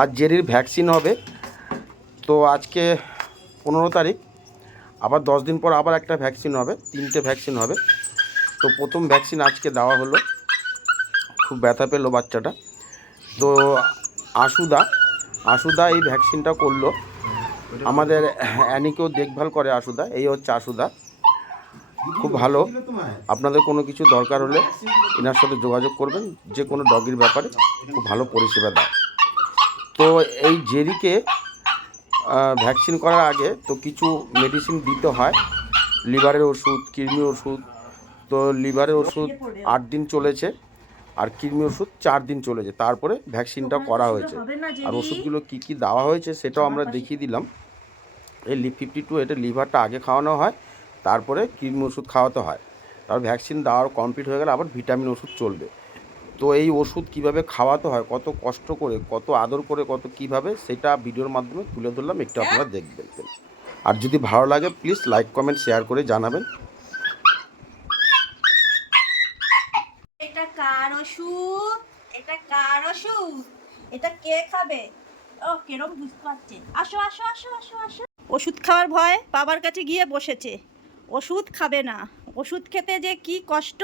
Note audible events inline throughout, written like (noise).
আজ জেরির ভ্যাকসিন হবে। তো আজকে পনেরো তারিখ। আবার দশ দিন পর আবার একটা ভ্যাকসিন হবে, তিনটে ভ্যাকসিন হবে। তো প্রথম ভ্যাকসিন আজকে দেওয়া হলো। খুব ব্যথা পেল বাচ্চাটা। তো আশুদা আশুদা এই ভ্যাকসিনটা করল। আমাদের অ্যানিকেও দেখভাল করে আশুদা, এই হচ্ছে আশুদা। খুব ভালো। আপনাদের কোনো কিছু দরকার হলে এনার সাথে যোগাযোগ করবেন, যে কোনো ডগির ব্যাপারে। খুব ভালো পরিষেবা দেয়। তো এই জেরিকে ভ্যাকসিন করার আগে তো কিছু মেডিসিন দিতে হয়। লিভারের ওষুধ কৃমি ওষুধ তো লিভারের ওষুধ আট দিন চলেছে আর কৃমি ওষুধ চার দিন চলেছে। তারপরে ভ্যাকসিনটা করা হয়েছে। আর ওষুধগুলো কী কী দেওয়া হয়েছে সেটাও আমরা দেখিয়ে দিলাম। এই লি ফিফটি টু এটা লিভারটা আগে খাওয়ানো হয় তারপরে কৃমি ওষুধ খাওয়াতে হয়। তারপর ভ্যাকসিন দেওয়ার কমপ্লিট হয়ে গেলে আবার ভিটামিন ওষুধ চলবে। তো এই ওষুধ কীভাবে খাওয়াতে হয়, কত কষ্ট করে, কত আদর করে, কত কীভাবে, সেটা ভিডিওর মাধ্যমে তুলে ধরলাম, একটু আপনারা দেখবেন। আর যদি ভালো লাগে প্লিজ লাইক কমেন্ট শেয়ার করে জানাবেন। এটা কার ওষুধ? এটা কার ওষুধ? এটা কে খাবে? ও, কেরম বুঝতে পারছে। আসো আসো আসো আসো আসো। ওষুধ খাওয়ার ভয় বাবার কাছে গিয়ে বসেছে। ওষুধ খাবে না। ওষুধ খেতে যে কি কষ্ট?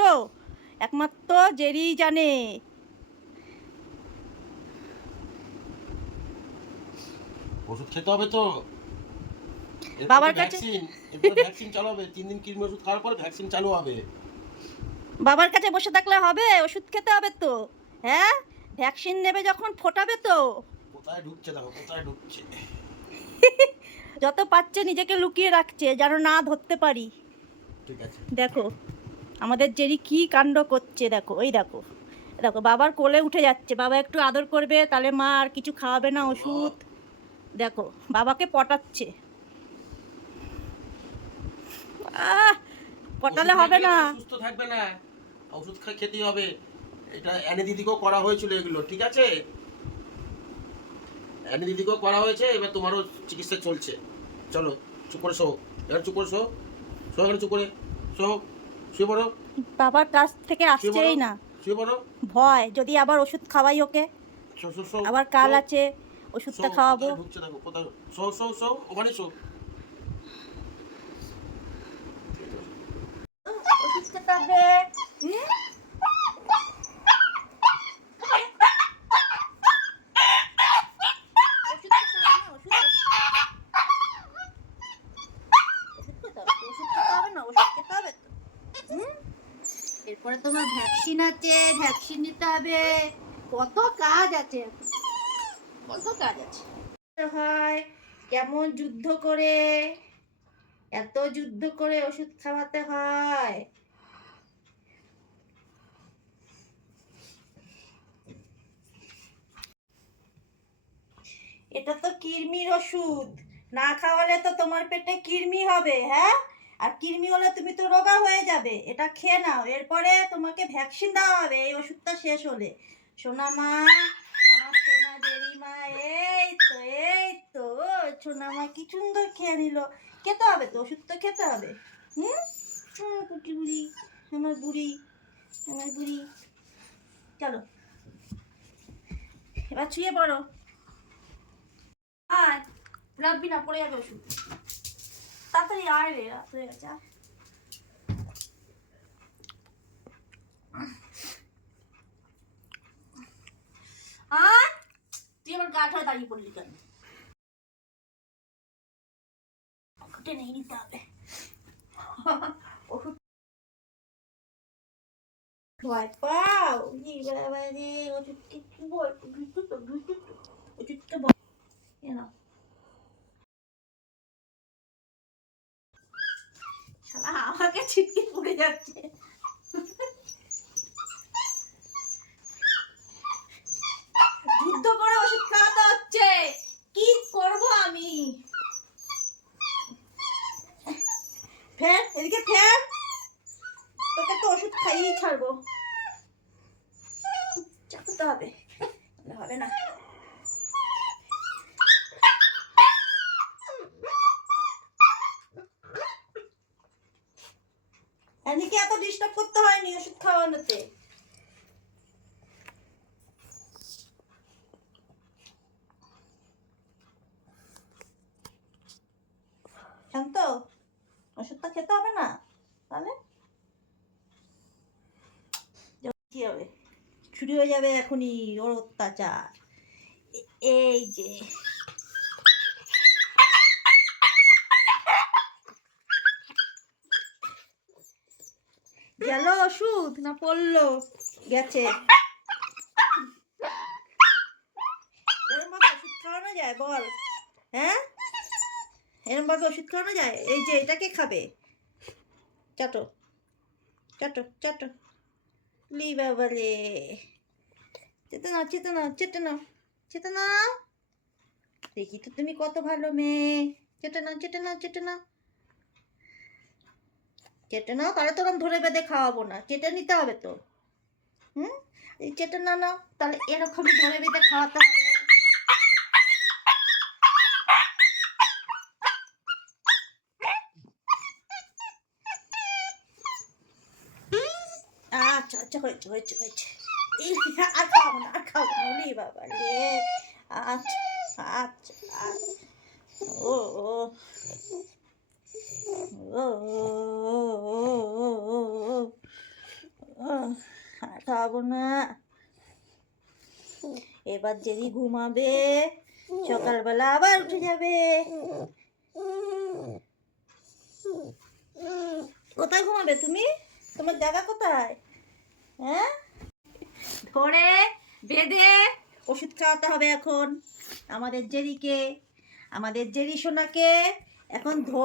একমাত্র জেরি জানে। ওষুধ খেতে হবে তো? বাবার কাছে- ভ্যাকসিন এরপর চালু হবে তিন দিন ওষুধ খাওয়ার পর ভ্যাকসিন চালু হবে। বাবার কাছে বসে থাকলে হবে ওষুধ খেতে হবে তো। হ্যাঁ? ভ্যাকসিন নেবে যখন ফোটাবে তো। কোথায় ঢুকছে দেখো কোথায় ঢুকছে? (laughs) যত পাচ্ছে নিজেকে লুকিয়ে রাখছে যেন না ধরতে পারি। ঠিক আছে। দেখো। আমাদের জেরি কি কাণ্ড করছে দেখো ওই দেখো। দেখো বাবার কোলে উঠে যাচ্ছে বাবা একটু আদর করবে তাহলে মা আর কিছু খাওয়াবে না ওষুধ। দেখো বাবাকে পটাচ্ছে। পটালে হবে না। সুস্থ থাকবে না। ওষুধ খা- খেতেই হবে। এটা অ্যানি দিদিকেও করা হয়েছিল এগুলো ঠিক আছে? অ্যানি দিদিকেও করা হয়েছে এবার তোমারও চিকিৎসা চলছে। চলো চুপ করে শো এবার চুপ করে শো শো এখানে চুপ করে। শো শুয়ে পড়ো বাবার কাছ থেকে আসছেই না। শুয়ে পড়ো ভয় যদি আবার ওষুধ খাওয়াই ওকে। আবার কাল আছে ওষুধটা খাওয়াবো। কোথায় শো শো শো ওখানে শো ওষুধ খেতে হবে হুম? ওষুধ খেতে হবে না, ওষুধ ওষুধ খেতে হবে, ওষুধ খেতে হবে না, ওষুধ খেতে হবে তো। হুম? এরপরে তোমার ভ্যাকসিন আছে ভ্যাকসিন নিতে হবে। কত কাজ আছে কত কাজ আছে। হয়, কেমন যুদ্ধ করে, এত যুদ্ধ করে ওষুধ খাওয়াতে হয়। এটা তো কৃমির ওষুধ। না খাওয়ালে তো তোমার পেটে কৃমি হবে হ্যাঁ? আর কৃমি হলে তুমি তো রোগা হয়ে যাবে, এটা খেয়ে নাও। এরপরে তোমাকে ভ্যাকসিন দেওয়া হবে, এই ওষুধটা শেষ হলে। সোনা মা, আমার সোনা দেরি মা এই তো এই তো, সোনা মা কি সুন্দর খেয়ে নিল। খেতে হবে তো, ওষুধ তো খেতে হবে। হুম? কুটি বুড়ি, আমার বুড়ি আমার বুড়ি। চলো, এবার শুয়ে পড়ো। আয় রাখবি না, পড়ে যাবে ওষুধ। তাড়াতাড়ি আয় রে রাত হয়ে গেছে তুই আমার গা ধরে দাঁড়িয়ে পড়লি কেন টেনে নিতে হবে ওষুধ ভয় পাও বাবা রে ওষুধটা কি বল দুটো তো দুটো তো ওষুধটা বল যাচ্ছে। যুদ্ধ করে ওষুধ খাওয়াতে হচ্ছে। কি করব আমি? ফের, এদিকে ফের। তোকে তো ওষুধ খাইয়েই ছাড়বো। চাপাতে হবে। হবে না। ডিস্টার্ব করতে হয়নি, ওষুধ খাওয়ানোতে। শান্ত, ওষুধটা খেতে হবে না? তাহলে? কি হবে? চুরি হয়ে যাবে এখনই ওর অত্যাচার। এই যে। গেল ওষুধ না পড়ল? গেছে। এরম ভাবে ওষুধ খাওয়ানো যায়, বল। হ্যাঁ? এরম ভাবে ওষুধ খাওয়ানো যায়? এই যে এটাকে খাবে? চাটো। চাটো চাটো। লি বাবা রে চেতে নাও চেতে নাও চেটে নাও চেতে নাও দেখি তো তুমি কত ভালো মেয়ে। চেটে নাও চেটে নাও চেটে নাও চেটে নাও, তাহলে তো ওরম ধরে বেঁধে খাওয়াবো না। কেটে নিতে হবে তো। হুম? কেটে না নাও, তাহলে এরকমই ধরে বেঁধে খাওয়াতে হবে। আচ্ছা আচ্ছা আর খাব না, আর বাবা রে। আচ্ছা আচ্ছা আচ্ছা। ও ও। খাব না। এবার যেদি ঘুমাবে, সকালবেলা আবার উঠে যাবে। কোথায় ঘুমাবে তুমি? তোমার জায়গা কোথায়? হ্যাঁ? ধরে, বেঁধে ওষুধ খাওয়াতে হবে এখন। আমাদের জেরিকে, আমাদের জেরি সোনাকে এখন ধরে